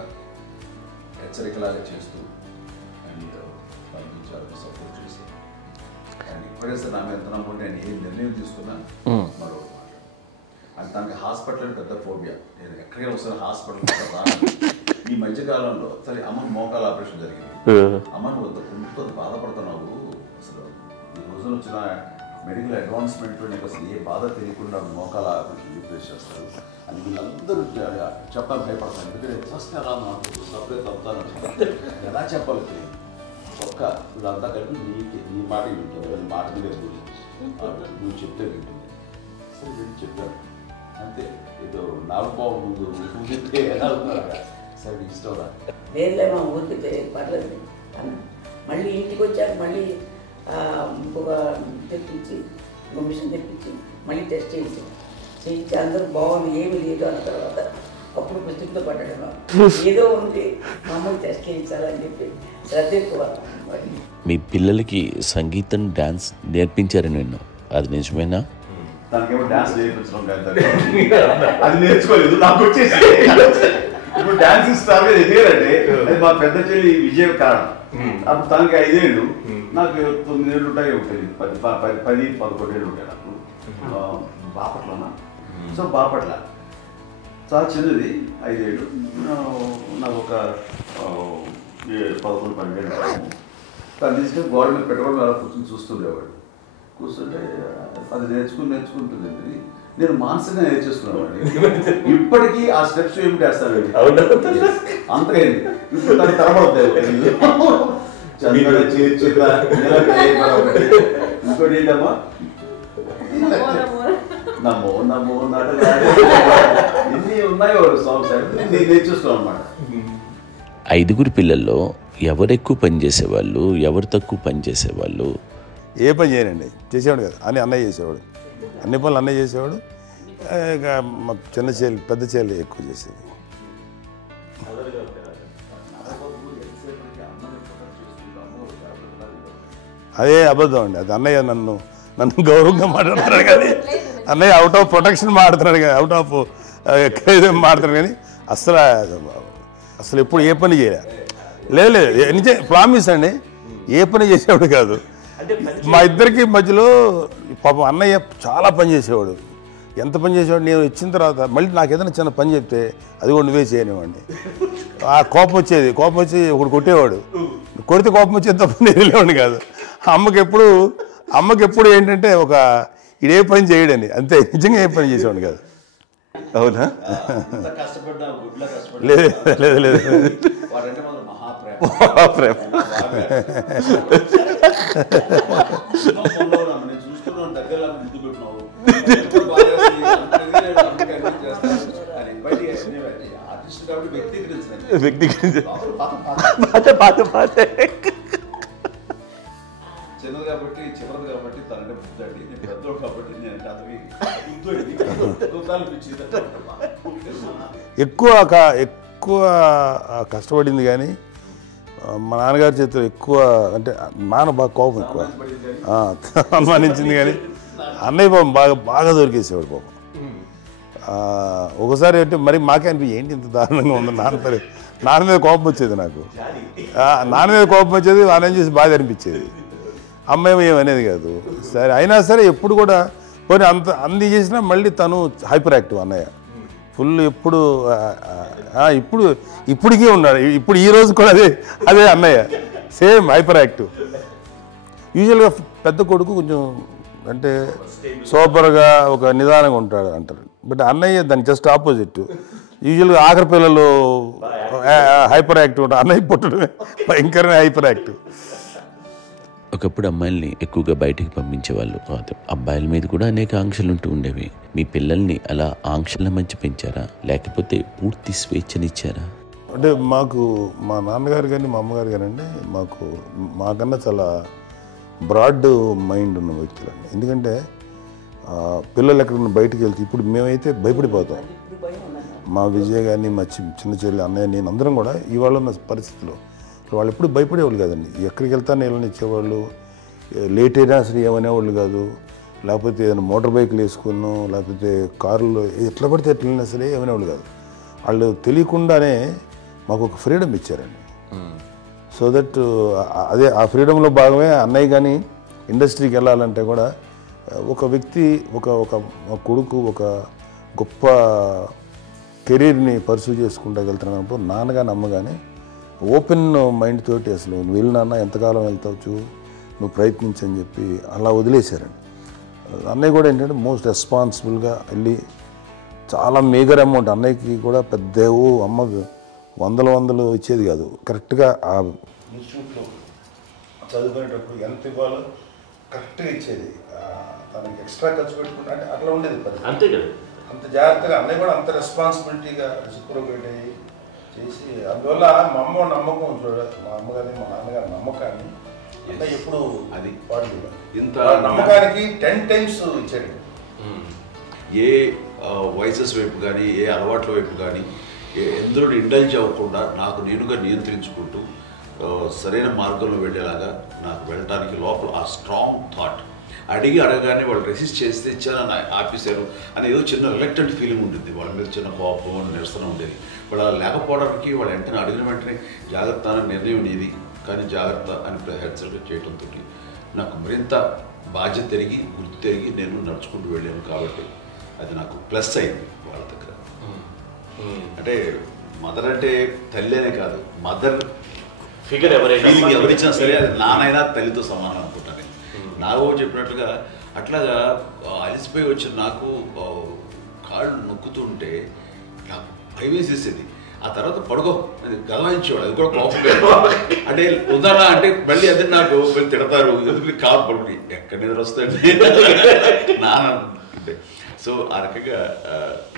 హెచ్చరికలాగా చేస్తూ అండ్ వాళ్ళకి చాలా సపోర్ట్ చేస్తాను. అండ్ ఇప్పుడే సార్ నా మీద ఎంత నమ్ముకుంటే నేను ఏ నిర్ణయం తీసుకున్నాను మరో మాట. అండ్ తనకి హాస్పిటల్ అని పెద్ద ఫోబియా. నేను ఎక్కడికైనా వస్తాను హాస్పిటల్ రాను. ఈ మధ్యకాలంలో సరే అమ్మ మోకాల ఆపరేషన్ జరిగింది. అమ్మ నువ్వు కుంటుతో బాధపడుతున్నావు, అసలు ఈ రోజున వచ్చిన మెడికల్ అడ్వాన్స్మెంట్ నీకు అసలు ఏ బాధ తెలియకుండా మోకాల ఆపరేషన్ రీప్లేస్ చేస్తారు అని వీళ్ళందరూ చెప్పాలి భయపడతాను. ఎందుకంటే ఫస్ట్ ఎలా నాకు సపరేట్ అవుతాను ఎలా చెప్పాలి తెలియదు. ఒక్క వీళ్ళంతా కలిపి నీ మాట వింటావు, నీ మాట మీద నువ్వు చెప్తే వింటుంది. సరే నేను చెప్పాను అంతే. ఏదో నాగబాబు ముందు నువ్వు చెప్తే ఎలా అవుతారా సరే నీ ఇష్టం రా. లేదులే మా ఊరికి పర్లేదు అన్న. మళ్ళీ ఇంటికి వచ్చాక మళ్ళీ ఇంకొక తెప్పించి మిషన్ తెప్పించి మళ్ళీ టెస్ట్ చేయించి అందరూ బాగుంది ఏమి లేదు అన్న తర్వాత అప్పుడు పుస్తకంతో పడ్డాడు. ఏదో ఉంది మా అమ్మకి టెస్ట్ చేయించాలని చెప్పి శ్రద్ధ ఎక్కువ. మీ పిల్లలకి సంగీతం డాన్స్ నేర్పించారని విన్నాం, అది నిజమేనా? దానికేమో డాన్స్ నేర్పించడం కాదు, అది నేర్చుకోలేదు. నాకు వచ్చేసి ఇప్పుడు డాన్సింగ్ స్టార్ గా ఎదిగారంటే అది మా పెద్ద చెల్లి విజయ కారణం. అప్పుడు తనకి 5 ఏళ్ళు, నాకు 9 ఏళ్ళు ఉంటాయి. ఉంటుంది 10-11 ఏళ్ళు ఉంటాయి నాకు. బాపట్లనా? సో బాపట్ల చాలా చిన్నది, 5 ఏళ్ళు. నాకు ఒక 11-12 ఏళ్ళు. తను తీసుకొని గోడ మీద పెట్టుకోవడం అలా కూర్చొని చూస్తుండేవాడు. కూర్చుంటే అది నేర్చుకుంటుంది. నేను మానసికంగా నేర్చేసుకున్నాను. ఇప్పటికీ ఆ స్టెప్స్ ఏమిటి వేస్తారు అంతగా ఇప్పుడు తనకి తరబడతాయి. ఇంకోటి ఏంటమ్మా, నమో నమో ఎన్ని ఉన్నాయో సాంగ్స్ నేను నేర్చేస్తున్నాను అన్నమాట. 5 పిల్లల్లో ఎవరు ఎక్కువ పని చేసేవాళ్ళు, ఎవరు తక్కువ పని చేసేవాళ్ళు? ఏ పని చేయనండి, చేసేవాడు కదా అని అన్నయ్య చేసేవాడు. అన్ని పనులు అన్నయ్య చేసేవాడు. ఇక మా చిన్న చెల్లి పెద్ద చెల్లి ఎక్కువ చేసేది. అదే అబద్ధం అండి. అది అన్నయ్య నన్ను గౌరవంగా మాట్లాడుతున్నాడు కానీ అన్నయ్య అవుట్ ఆఫ్ ప్రొటెక్షన్ మాడుతున్నాడు కానీ, అవుట్ ఆఫ్ మాడుతున్నాడు కానీ అసలు ఎప్పుడు ఏ పని చేయలే. లేదు నిజం ప్రామిస్ అండి, ఏ పని చేసేవాడు కాదు. మా ఇద్దరికి మధ్యలో పాపం అన్నయ్య చాలా పని చేసేవాడు. ఎంత పని చేసేవాడు, నేను ఇచ్చిన తర్వాత మళ్ళీ నాకు ఏదైనా చిన్న పని చెప్తే అది కూడా నువ్వే చేయనివ్వండి. ఆ కోపం వచ్చి ఒకడు కొట్టేవాడు. కొడితే కోపం వచ్చేది తప్ప నేను వెళ్ళేవాడిని కాదు. అమ్మకి ఎప్పుడు ఏంటంటే ఒక ఇదే పని చేయడని, అంతే. నిజంగా ఏ పని చేసేవాడు కాదు. అవునా? లేదు లేదు లేదు మహాప్రేమ. చిన్నది కాబట్టి చివరిది కాబట్టి తనంటే బుద్ధండి, నేను పెద్దోడు కాబట్టి నేను అతనికి ఎక్కువ కష్టపడింది కానీ మా నాన్నగారి చేతిలో ఎక్కువ అంటే నాన్న బాగా కోపం ఎక్కువ అనుమానించింది కానీ అన్నయ్య పాపం బాగా దొరికేసేవాడు పాపం. ఒకసారి అంటే మరి మాకే అనిపించి ఏంటి ఇంత దారుణంగా ఉంది నాన్న మీద కోపం వచ్చేది నాకు. నాన్న మీద కోపం వచ్చేది, ఆయన చేసి బాధ అనిపించేది. అమ్మాయి ఏమనేది కాదు. సరే అయినా సరే ఎప్పుడు కూడా పోనీ అంది చేసినా మళ్ళీ తను హైపర్ యాక్టివ్ అన్నయ్య ఫుల్. ఇప్పటికీ ఉన్నాడు. ఇప్పుడు ఈ రోజు కూడా అదే అన్నయ్య సేమ్ హైపర్ యాక్టివ్. యూజువల్గా పెద్ద కొడుకు కొంచెం అంటే సూపర్గా ఒక నిదానంగా ఉంటాడు అంటారు. బట్ అన్నయ్య దానికి జస్ట్ ఆపోజిట్. యూజువల్గా ఆఖరి పిల్లలు హైపర్ యాక్టివ్ ఉంటారు, అన్నయ్య పుట్టడమే భయంకరమైన హైపర్ యాక్టివ్. ఒకప్పుడు అమ్మాయిల్ని ఎక్కువగా బయటికి పంపించేవాళ్ళు, అబ్బాయిల మీద కూడా అనేక ఆంక్షలు ఉంటూ ఉండేవి. మీ పిల్లల్ని అలా ఆంక్షల మధ్య పెంచారా, లేకపోతే పూర్తి స్వేచ్ఛనిచ్చారా? అంటే మాకు మా నాన్నగారు కానీ మా అమ్మగారు కానీ అండి మాకన్నా చాలా బ్రాడ్ మైండ్ ఉన్న వ్యక్తులండి. ఎందుకంటే పిల్లలు ఎక్కడికైనా బయటకు వెళ్తే ఇప్పుడు మేమైతే భయపడిపోతాం. మా విజయ్ కానీ మా చిన్న చెల్లి అన్నయ్య నేను అందరం కూడా ఇవాళ ఉన్న పరిస్థితిలో వాళ్ళు ఎప్పుడు భయపడేవాళ్ళు కాదండి. ఎక్కడికి వెళ్తాను వెళ్ళని ఇచ్చేవాళ్ళు, లేట్ అయినా అసలు ఏమనేవాళ్ళు కాదు. లేకపోతే ఏదైనా మోటార్ బైక్లు వేసుకున్నాం, లేకపోతే కారులో ఎట్లా పడితే ఎట్లా వెళ్ళినా సరే ఏమనేవాళ్ళు కాదు. వాళ్ళు తెలియకుండానే మాకు ఒక ఫ్రీడమ్ ఇచ్చారండి. సో దట్ అదే ఆ ఫ్రీడంలో భాగమే అన్నయ్య కానీ ఇండస్ట్రీకి వెళ్ళాలంటే కూడా ఒక వ్యక్తి ఒక కొడుకు ఒక గొప్ప కెరీర్ని పర్సూ చేసుకుంటూ వెళ్తున్నప్పుడు నాన్నగాని అమ్మగాని ఓపెన్ మైండ్ తోటి అసలు నువ్వు వెళ్ళినా ఎంతకాలం వెళ్తావచ్చు, నువ్వు ప్రయత్నించని చెప్పి అలా వదిలేశారండి. అన్నయ్య కూడా ఏంటంటే మోస్ట్ రెస్పాన్సిబుల్గా వెళ్ళి చాలా మేజర్ అమౌంట్ అన్నయ్యకి కూడా పెద్ద అమ్మకు వందలు ఇచ్చేది కాదు. కరెక్ట్గా ఆ ఇన్స్టిట్యూట్లో చదువుకునేటప్పుడు ఎంత ఇవ్వాలో కరెక్ట్గా ఇచ్చేది. తనకి ఎక్స్ట్రా ఖర్చు పెట్టుకుంటే అంటే అట్లా ఉండేది పరిస్థితి. అంతే కదా, అంత జాగ్రత్తగా అన్నయ్య కూడా అంత రెస్పాన్సిబిలిటీగా రెసిప్రోకేట్ అయ్యి చేసి అందువల్ల మా అమ్మ నమ్మకం చూడాలి. మా అమ్మగారి మా నాన్నగారి నమ్మకాన్ని అంటే ఎప్పుడు అది వాడు ఇంత నమ్మకానికి 10 times ఇచ్చాడు. ఏ వయసెస్ వైపు కానీ ఏ అలవాట్ల వైపు కానీ ఎందులో ఇండల్జ్ అవ్వకుండా నాకు నేనుగా నియంత్రించుకుంటూ సరైన మార్గంలో వెళ్ళేలాగా నాకు వెళ్ళడానికి లోపల ఆ స్ట్రాంగ్ థాట్. అడగగానే వాళ్ళు రెసిస్ట్ చేస్తే ఇచ్చారని ఆపేశారు అని ఏదో చిన్న రిలక్టెంట్ ఫీలింగ్ ఉంటుంది. వాళ్ళ మీద చిన్న కోపం నిరసన ఉండేది. వాళ్ళ లేకపోవడానికి వాళ్ళ వెంటనే అడిగిన వెంటనే జాగ్రత్త అనే నిర్ణయం నీది, కానీ జాగ్రత్త అని హెచ్చరిక చేయడంతో నాకు మరింత బాధ్యత తిరిగి గుర్తు తిరిగి నేను నడుచుకుంటూ వెళ్ళాను. కాబట్టి అది నాకు ప్లస్ అయింది వాళ్ళ దగ్గర. అంటే మదర్ అంటే తల్లి అనే కాదు, మదర్ ఫిగర్ ఎవరిచ్చినా సరే అది నానైనా తల్లితో సమానం అనుకుంటాను నేను. నాకు చెప్పినట్లుగా అట్లాగా అలిసిపోయి వచ్చిన నాకు కాళ్ళు నొక్కుతుంటే నాకు భయం వేసేసేది. ఆ తర్వాత పడుకో గదవాయించేవాడు, అది కూడా కోపం. అంటే ఉదాహరణ అంటే మళ్ళీ అదే నాకు తిడతారు, ఎందుకు కాదు పడుకుని ఎక్కడ నిద్ర వస్తాయండి నాన్న అంటే. సో ఆ రకంగా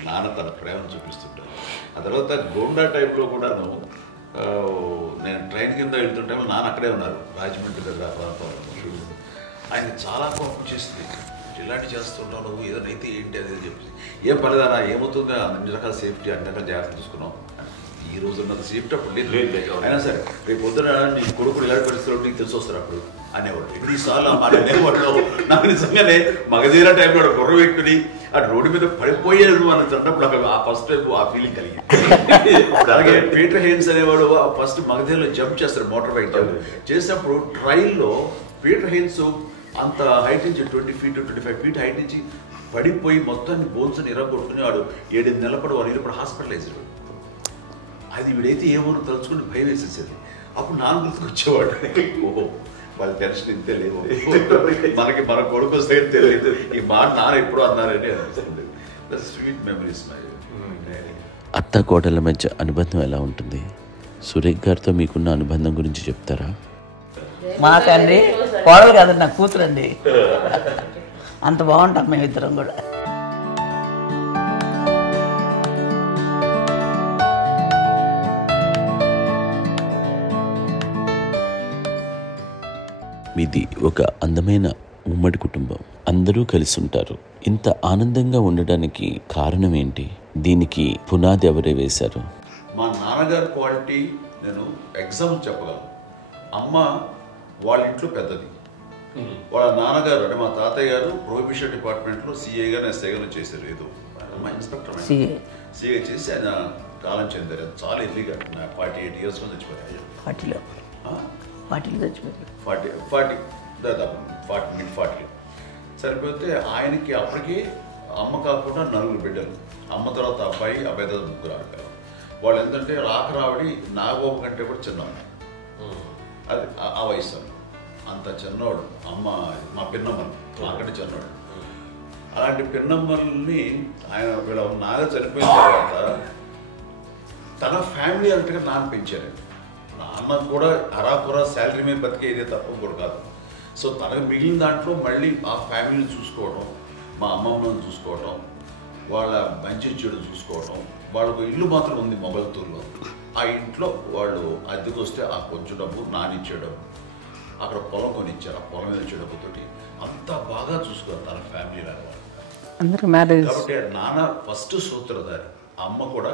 నాన్న తన ప్రేమను చూపిస్తుంటాను. ఆ తర్వాత గోండా టైప్లో కూడాను నేను ట్రైన్ కింద వెళ్తుంటే నాన్న అక్కడే ఉన్నారు, రాజమండ్రి దగ్గర ప్రాంతంలో. ఆయన చాలా కోపం చేస్తుంది, ఇలాంటి చేస్తుంటావు నువ్వు, ఏదైనా అయితే ఏంటి అది అని చెప్పి. ఏం పర్లేదన్నా ఏమవుతుందో అన్ని రకాల సేఫ్టీ అన్ని రకాల జాగ్రత్త తీసుకున్నాం. ఈ రోజు ఉన్నంత సేఫ్టీ అప్పుడు లేదు. అయినా సరే రేపు పొద్దున నీ కొడుకులు ఇలాంటి పరిస్థితుల్లో నీకు తెలిసి వస్తారు అప్పుడు అనేవాడు. ఎన్నిసార్లు అనేవాడు. నాకు నిజంగానే మగధీర టైంలో గుర్ర వ్యక్తిని ఆ రోడ్డు మీద పడిపోయాడు అని అన్నప్పుడు అక్కడ ఆ ఫస్ట్ టైం ఆ ఫీలింగ్ కలిగింది. అలాగే పీటర్ హెయిన్స్ అనేవాడు ఫస్ట్ మగధీరలో జంప్ చేస్తారు, మోటార్ బైక్ జంప్ చేసినప్పుడు ట్రైల్లో పీటర్ హెయిన్స్ అంత హైట్ నుంచి 20 feet 25 feet హైట్ నుంచి పడిపోయి మొత్తాన్ని బోన్స్ని ఇరగొట్టుకుని వాడు 7 నెలల పాటు వాడు ఇప్పుడు హాస్పిటలైజ్డ్. అది వీడైతే ఏమో తలుచుకుంటే భయం వేసేసేది. అప్పుడు నాన్న గుర్తుకు వచ్చేవాడు, ఓహో వాళ్ళ టెన్షన్ ఇంతే లేదు, మనకి మన కొడుకు వస్తే తెలియదు ఈ మాట నాన్న ఎప్పుడు అన్నారని అనిపిస్తుంది. Sweet memories. అత్త కోడళ్ళ మధ్య అనుబంధం ఎలా ఉంటుంది? సురేఖ్ గారితో మీకున్న అనుబంధం గురించి చెప్తారా? మాకండి కోడలు కాదండి, నాకు కూతురండి. అంత బాగుంటాం మేమిద్దరం కూడా. మీది ఒక అందమైన ఉమ్మడి కుటుంబం, అందరూ కలిసి ఉంటారు. ఇంత ఆనందంగా ఉండడానికి కారణం ఏంటి? దీనికి పునాది ఎవరే వేశారు? మా నాన్నగారి క్వాలిటీ నేను ఎగ్జాంపుల్ చెప్పగలను. అమ్మ వాళ్ళ ఇంట్లో పెద్దది, వాళ్ళ నాన్నగారు అంటే మా తాతయ్య గారు ప్రొహిబిషన్ డిపార్ట్మెంట్లో సిఏగానే ఎస్ఐగానే చేశారు. ఏదో మా ఇన్స్పెక్టర్ సిఏ చేసి ఆయన కాలం చెందారు. చాలా ఎర్లీగా 48 years చచ్చిపోయారు. 40 దాదాపు 40 సరిపోతే ఆయనకి అప్పటికి అమ్మ కాకుండా 4 బిడ్డలు. అమ్మ తర్వాత అబ్బాయి తర్వాత 3 ఆడపిల్లలు. వాళ్ళు ఏంటంటే రాకరావడి నాగబాబు కంటే కూడా చిన్నమ్మ, అది ఆ వయసు అంత చిన్నవాడు. అమ్మ మా పిన్నమ్మని నాకంటే చిన్నవాడు. అలాంటి పిన్నమ్మల్ని ఆయన వీళ్ళ నాగ చనిపోయిన తర్వాత తన ఫ్యామిలీ అంతగా నాన్న పెంచారు. నాన్న కూడా అరాపురా శాలరీ మీద బతికేదే తప్ప కూడా కాదు. సో తనకు మిగిలిన దాంట్లో మళ్ళీ ఆ ఫ్యామిలీని చూసుకోవడం, మా అమ్మమ్మని చూసుకోవడం, వాళ్ళ మంచి చెడు చూసుకోవడం. వాళ్ళకు ఇల్లు మాత్రం ఉంది మొబైల్తూరులో. ఆ ఇంట్లో వాళ్ళు అద్దెకు వస్తే ఆ కొంచెం డబ్బు నానిచ్చే అక్కడ పొలం కొనిచ్చారు. ఆ పొలం మీద వచ్చే డబ్బుతోటి అంతా బాగా చూసుకోరు తన ఫ్యామిలీ లాగా. కాబట్టి నాన్న ఫస్ట్ సూత్రధారి, అమ్మ కూడా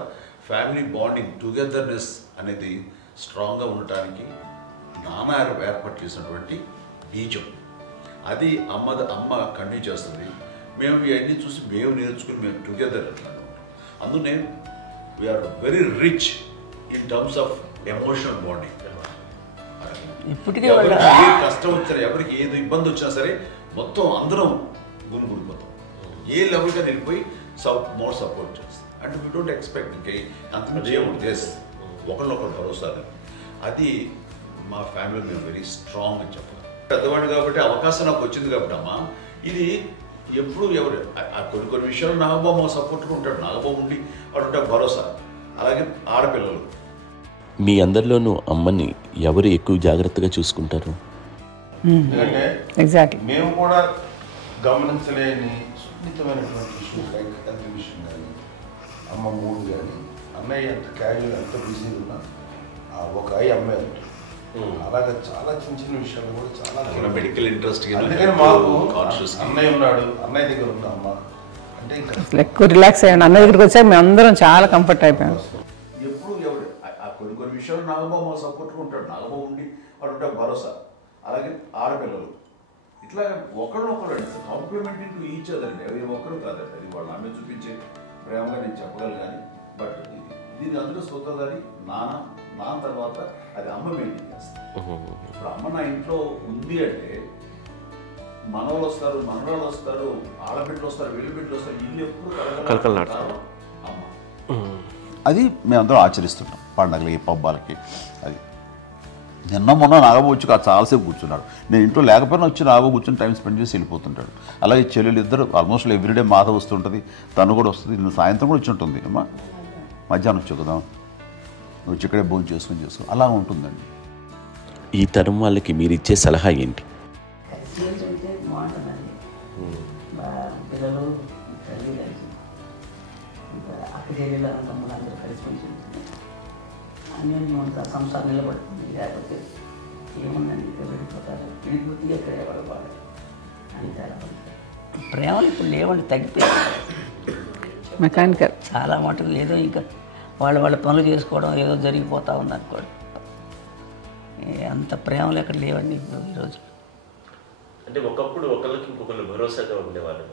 ఫ్యామిలీ బాండింగ్ టుగెదర్నెస్ అనేది స్ట్రాంగ్గా ఉండటానికి నాన్న ఏర్పాటు చేసినటువంటి బీజం. అది అమ్మ కంటిన్యూ చేస్తుంది. మేము ఇవన్నీ చూసి మేము నేర్చుకుని మేము టుగెదర్ అంటున్నాను. అందునే we are very rich in terms of emotional bonding. ఇప్పటికే ఏ కష్టం వచ్చినా, ఎవరికి ఏది ఇబ్బంది వచ్చినా సరే మొత్తం అందరం గుమిగూడిపోతాం. ఏ లెవెల్గా వెళ్ళిపోయి మోర్ సపోర్ట్ చేస్తాం. అండ్ వీ డోంట్ ఎక్స్పెక్ట్ ఇంకే అంతకుమించి ఏముంటుంది. ఎస్ ఒకరినొకరు భరోసా. అది మా ఫ్యామిలీ మేము వెరీ స్ట్రాంగ్ అని చెప్పాలి. పెద్దవాడు కాబట్టి అవకాశం నాకు వచ్చింది కాబట్టి అమ్మ ఇది ఎప్పుడు ఎవరు కొన్ని విషయాలు నాగబాబు సపోర్ట్గా ఉంటాడు. నాగబాబు ఉండి వాడు ఉంటే భరోసా. అలాగే ఆడపిల్లలు. మీ అందరిలోనూ అమ్మని ఎవరు ఎక్కువ జాగ్రత్తగా చూసుకుంటారు? ఎగ్జాక్ట్లీ. మేము కూడా గమనించలేని సున్నితమైనటువంటి విషయం, లైక్ హెల్త్ విషయం కానీ, అమ్మ మూడు కానీ, అన్నయ్య ఎంత క్యాజువల్ ఎంత బిజీ ఉన్నా ఒక అమ్మాయి ఉంటుంది. అలాగే చాలా చిన్న చిన్న విషయాలు కూడా చాలా మెడికల్ ఇంట్రెస్ట్. అందుకని మాకు అన్నయ్య ఉన్నాడు, అన్నయ్య దగ్గర ఉన్న అమ్మ అంటే ఇంకా ఎక్కువ రిలాక్స్ అయ్యాను. అన్న దగ్గరికి వచ్చాక మేము అందరం చాలా కంఫర్ట్ అయిపోయాం. ఎప్పుడు ఎవరు కొన్ని విషయాలు నాగబాబు సపోర్ట్గా ఉంటాడు. నాగబాబు ఉండి వాడు ఉంటే భరోసా. అలాగే ఆడపిల్లలు ఇట్లా ఒకరినొకరు కాంప్లిమెంటింగ్ టు ఈచ్ అదర్ అండి. అవి ఒక్కరు కాదండి. అది వాళ్ళు ఆమె చూపించే ప్రేమగా నేను చెప్పగలను. కానీ బట్ దీని అందరూ సూత్రధారి నాన్న తర్వాత అది అమ్మ మెయింటైన్ చేస్తారు. ఇప్పుడు అమ్మ నా ఇంట్లో ఉంది అంటే మనవాళ్ళు వస్తారు, మనవాళ్ళు వస్తారు, ఆడబిడ్డలు వస్తారు, వీళ్ళ బిడ్డలు వస్తారు, ఇల్లు ఎప్పుడు కలకలాడతారు అమ్మ. అది మేమందరం ఆచరిస్తుంటాం పండగలకి, పబ్బాలకి. అది నిన్న మొన్న నాగబాబు వచ్చి చాలాసేపు కూర్చున్నాడు. నేను ఇంట్లో లేకపోయినా వచ్చి నాగబాబు కూర్చొని టైం స్పెండ్ చేసి వెళ్ళిపోతుంటాడు. అలాగే చెల్లెలు ఇద్దరు ఆల్మోస్ట్ ఎవ్రీడే మాత వస్తుంటుంది, తను కూడా వస్తుంది. నిన్న సాయంత్రం కూడా వచ్చి ఉంటుంది. అమ్మా మధ్యాహ్నం వచ్చి కదా వచ్చి ఇక్కడే భోజనం చేసుకుని అలా ఉంటుందండి. ఈ తరం వాళ్ళకి మీరు ఇచ్చే సలహా ఏంటి? కలిసి ఉంటే బాగుంటుందండి. పిల్లలు తల్లి కలిసి ఇంకా అక్క చెల్లెలు తమ్ముడు అందరూ కలిసి ఉంటుంది. అన్యోన్యం సంసారం నిలబడుతుంది. లేకపోతే ఏముందండి ఇక్కడ వెళ్ళిపోతారు, విడిపోతే ఎక్కడ ఎవరు వాళ్ళు అంతే. ప్రేమలు ఇప్పుడు లేవండి, తగ్గిపోయాయి. మెకానికల్ చాలా మటుకు ఏదో ఇంకా వాళ్ళ పనులు చేసుకోవడం ఏదో జరిగిపోతూ ఉంది అనుకోండి. అంత ప్రేమలు ఎక్కడ లేవండి ఇప్పుడు ఈరోజు. అంటే ఒకప్పుడు ఒకళ్ళకి ఇంకొకళ్ళు భరోసాగా ఉండేవాళ్ళు,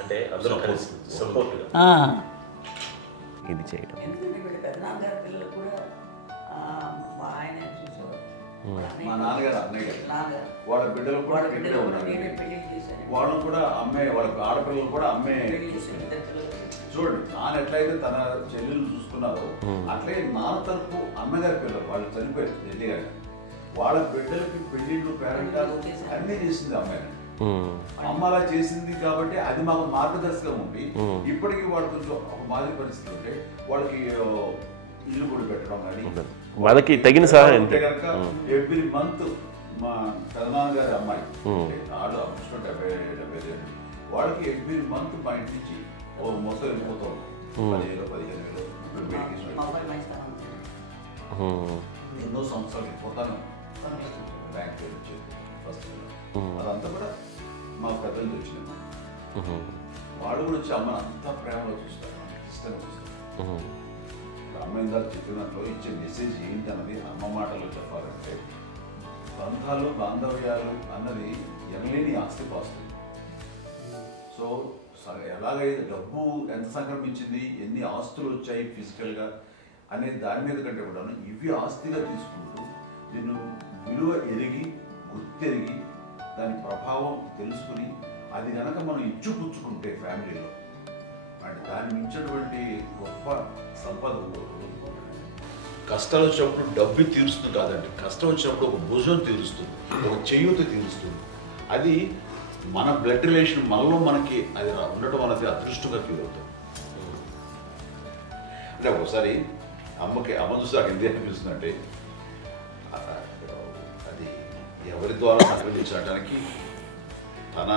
అంటే అందరూ కలిసి సపోర్ట్గా ఇది చేయడం. పెద్దనాన్నగారి పిల్లలు కూడా ఆయన చూసేవారు. మా నాన్నగారు అన్నయ్య గారు వాళ్ళ బిడ్డలు కూడా ఇక్కడే ఉన్నారు. పెళ్లి చేశారు. వాళ్ళు కూడా అమ్మే, వాళ్ళ ఆడపిల్లలు కూడా అమ్మే. చూడండి నాన్న ఎట్లయితే తన చెల్లెలు చూసుకున్నారో అట్లే నాన్న తరపు అమ్మగారి పిల్లలు వాళ్ళు చనిపోయారు జడ్డి గారు. వాళ్ళ బిడ్డలకి పెళ్లిళ్ళు, పేరెంటాలు అన్నీ చేసింది అమ్మాయి. అమ్మ అలా చేసింది కాబట్టి అది మాకు మార్గదర్శకం ఉంది. ఇప్పటికీ వాళ్ళు కొంచెం ఒక మాదిరి పరిస్థితి ఉంటే వాళ్ళకి ఇల్లు కూడా పెట్టడం కానీ వాళ్ళకి తగిన సహాయం కనుక ఎవ్రీ మంత్ మా పెదనాన్నగారి అమ్మాయి వాళ్ళు ఆల్మోస్ట్ 70 వాళ్ళకి ఎవ్రీ మంత్ మా ఇంటి నుంచి మొత్తం వెళ్ళిపోతాం 10,000-15,000 ఎన్నో సంవత్సరాలు వెళ్ళిపోతాను. బ్యాంక్ పేరు వచ్చేది ఫస్ట్ అదంతా కూడా మా పెద్దలు వచ్చింది. వాడు కూడా వచ్చి అమ్మని అంతా ప్రేమలో చూస్తారు, ఇష్టంగా చూస్తారు. అమ్మ ఇందాక చెప్పినట్లు ఇచ్చే మెసేజ్ ఏంటి అన్నది అమ్మ మాటలో చెప్పాలంటే బంధాలు, బాంధవ్యాలు అన్నది ఎనలేని ఆస్తిపాస్తులు. సో ఎలాగైతే డబ్బు ఎంత సంక్రమించింది, ఎన్ని ఆస్తులు వచ్చాయి ఫిజికల్గా అనే దాని మీద కంటే కూడా ఇవి ఆస్తిగా తీసుకుంటూ దీన్ని విలువ ఎరిగి, గుర్తెరిగి, దాని ప్రభావం తెలుసుకుని అది కనుక మనం ఇచ్చుపుచ్చుకుంటే ఫ్యామిలీలో అంటే దాన్ని మించినటువంటి గొప్ప సంపద. కష్టాలు వచ్చినప్పుడు డబ్బు తీరుస్తుంది కాదండి, కష్టం వచ్చినప్పుడు ఒక భుజం తీరుస్తుంది, ఒక చేయూత తీరుస్తుంది. అది మన బ్లడ్ రిలేషన్ మనలో మనకి అది ఉండటం అనేది అదృష్టంగా ఫీల్ అవుతుంది. అంటే ఒకసారి అమ్మ చూసి నాకు ఎందుకు అనిపిస్తుంది అంటే అది ఎవరి ద్వారా సంగ్రహించడానికి తన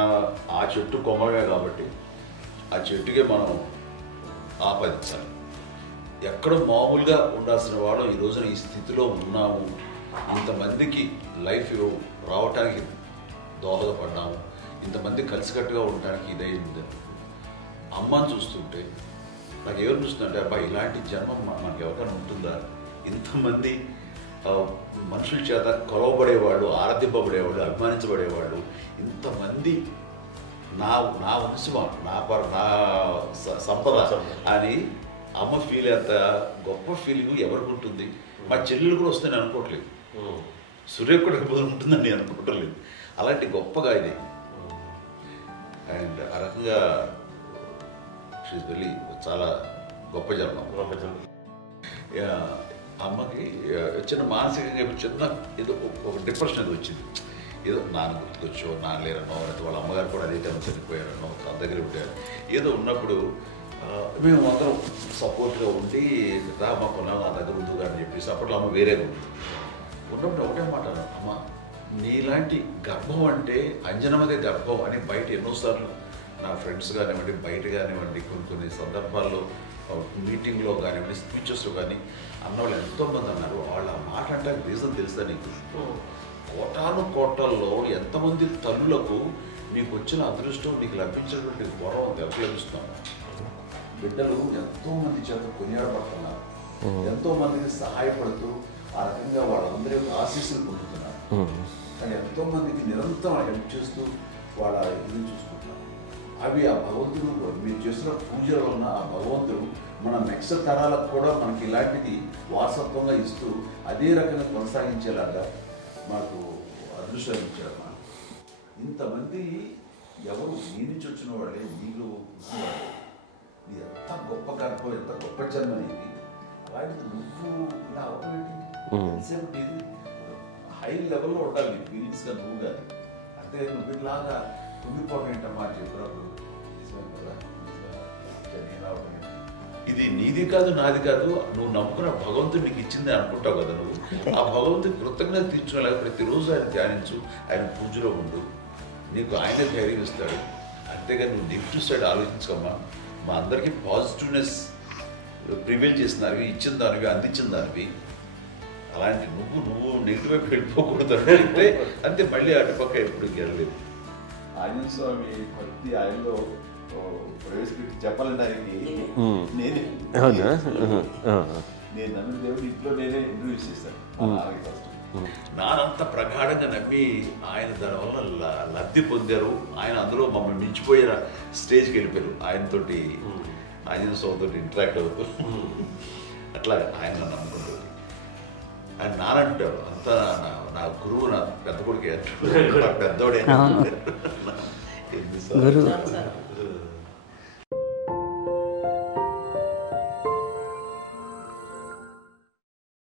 ఆ చెట్టు కొమ్మగా కాబట్టి ఆ చెట్టుకే మనం ఆపాదించాలి. ఎక్కడో మామూలుగా ఉండాల్సిన వాడు ఈ రోజున ఈ స్థితిలో ఉన్నాము, ఇంతమందికి లైఫ్ రావటానికి దోహదపడ్డాము, ఇంతమంది కలిసికట్టుగా ఉండడానికి ఇదైంది. అమ్మని చూస్తుంటే నాకు ఎవరు చూస్తుందంటే అబ్బా ఇలాంటి జన్మం మనకు ఎవరికైనా ఉంటుందా, ఇంతమంది మనుషుల చేత కొలవబడేవాళ్ళు, ఆరాధింపబడేవాళ్ళు, అభిమానించబడేవాళ్ళు, ఇంతమంది నా వంశం, నా సంపద అని అమ్మ ఫీల్ అంత గొప్ప ఫీలింగ్ ఎవరికి ఉంటుంది. మా చెల్లెలు కూడా వస్తుందని అనుకోవట్లేదు, సూర్య కూడా ఉంటుందని నేను అనుకోవట్లేదు. అలాంటి గొప్పగా ఇది అండ్ ఆ రకంగా షీస్ వెరీ చాలా గొప్ప జన్మ. అమ్మకి చిన్న మానసికంగా చిన్న ఏదో ఒక డిప్రెషన్ అది వచ్చింది. ఏదో నాన్న గుర్తుకొచ్చో, నాన్న లేరనో, వాళ్ళ అమ్మగారు కూడా అదే టైం చనిపోయారనో, తన దగ్గర ఉంటారు. ఏదో ఉన్నప్పుడు మేము అందరం సపోర్ట్గా ఉండి రామా కొన్నాం నా దగ్గర ఉందిగా అని చెప్పేసి అప్పట్లో అమ్మ వేరేగా ఉంది. ఉన్నప్పుడు ఒకటే మాట అమ్మ నీలాంటి గర్భం అంటే అంజనమదే గర్భం అని బయట ఎన్నోసార్లు నా ఫ్రెండ్స్ కానివ్వండి, బయట కానివ్వండి, కొన్ని సందర్భాల్లో మీటింగ్లో కానివ్వండి, స్పీచెస్లో కానీ అన్నవాళ్ళు ఎంతోమంది అన్నారు. వాళ్ళ మాట అంటే రీజన్ తెలుసా నీకు? కోటాల్లో ఎంతమంది తల్లులకు నీకు వచ్చిన అదృష్టం, నీకు లభించినటువంటి గౌరవం ఎవరు లభిస్తున్నాం? బిడ్డలు ఎంతోమంది చేత కొనియాడబడుతున్నారు, ఎంతోమందికి సహాయపడుతూ ఆ రకంగా వాళ్ళందరి ఆశీస్సులు పొందుతున్నారు. కానీ ఎంతోమందికి నిరంతరం హెల్ప్ చేస్తూ వాళ్ళ ఇది చూసుకుంటున్నారు. అవి ఆ భగవంతుడు మీరు చేస్తున్న పూజలో ఉన్న ఆ భగవంతుడు మన నెక్స్ట్ తరాలకు కూడా మనకి ఇలాంటిది వారసత్వంగా ఇస్తూ అదే రకంగా కొనసాగించేలాగా మాకు అదృష్టం ఇచ్చారు. ఇంతమంది ఎవరు నీ నుంచి వచ్చిన వాళ్ళే నీళ్ళు నీ ఎంత గొప్ప గర్భం, ఎంత గొప్ప జన్మ నీది. అలాంటిది నువ్వు ఇలా అవటమేంటి? హై లెవెల్లో ఉండాలి నీ ఫీలింగ్స్గా నువ్వు కానీ. అంటే నువ్వు ఇలాగా కుంగిపోవడం ఏంటమ్మా చెప్పినప్పుడు ఇది నీది కాదు నాది కాదు, నువ్వు నమ్ముకున్న భగవంతుడు నీకు ఇచ్చింది అనుకుంటావు కదా. నువ్వు ఆ భగవంతుడి కృతజ్ఞత తీర్చుకునేలాగా ప్రతిరోజు ఆయన ధ్యానించు, ఆయన పూజలో ఉండు, నీకు ఆయనే ధైర్యం ఇస్తాడు. అంతేగా నువ్వు నెగిటివ్ సైడ్ ఆలోచించకమ్మా. మా అందరికీ పాజిటివ్నెస్ ప్రివైల్ చేసిన దానివి, ఇచ్చిన దానివి, అందించిన దానివి. అలాంటి నువ్వు నెగిటివ్ వైపు వెళ్ళిపోకూడదు అంటే అంతే. మళ్ళీ అటుపక్క ఎప్పుడు గెలలేదు. ఆంజనేయ స్వామి భక్తి ఆయనలో ప్రవేశపెట్టి చెప్పాలంటే ఆయనకి నేనే నేను నమ్మిన దేవుడు ఇంట్లో నేనే ఇంట్రడ్యూస్ చేశాను. నానంత ప్రగాఢంగా నమ్మి ఆయన దానివల్ల లబ్ధి పొందారు. ఆయన అందులో మమ్మల్ని మించిపోయిన స్టేజ్కి వెళ్ళిపోయారు. ఆయనతోటి ఆంజనేయ స్వామితో ఇంటరాక్ట్ అవుతూ అట్లా ఆయన నమ్ముకుంటారు. ఆయన నానంటారు అంతా నా గురువు, నా పెద్ద కొడుకు పెద్దోడే.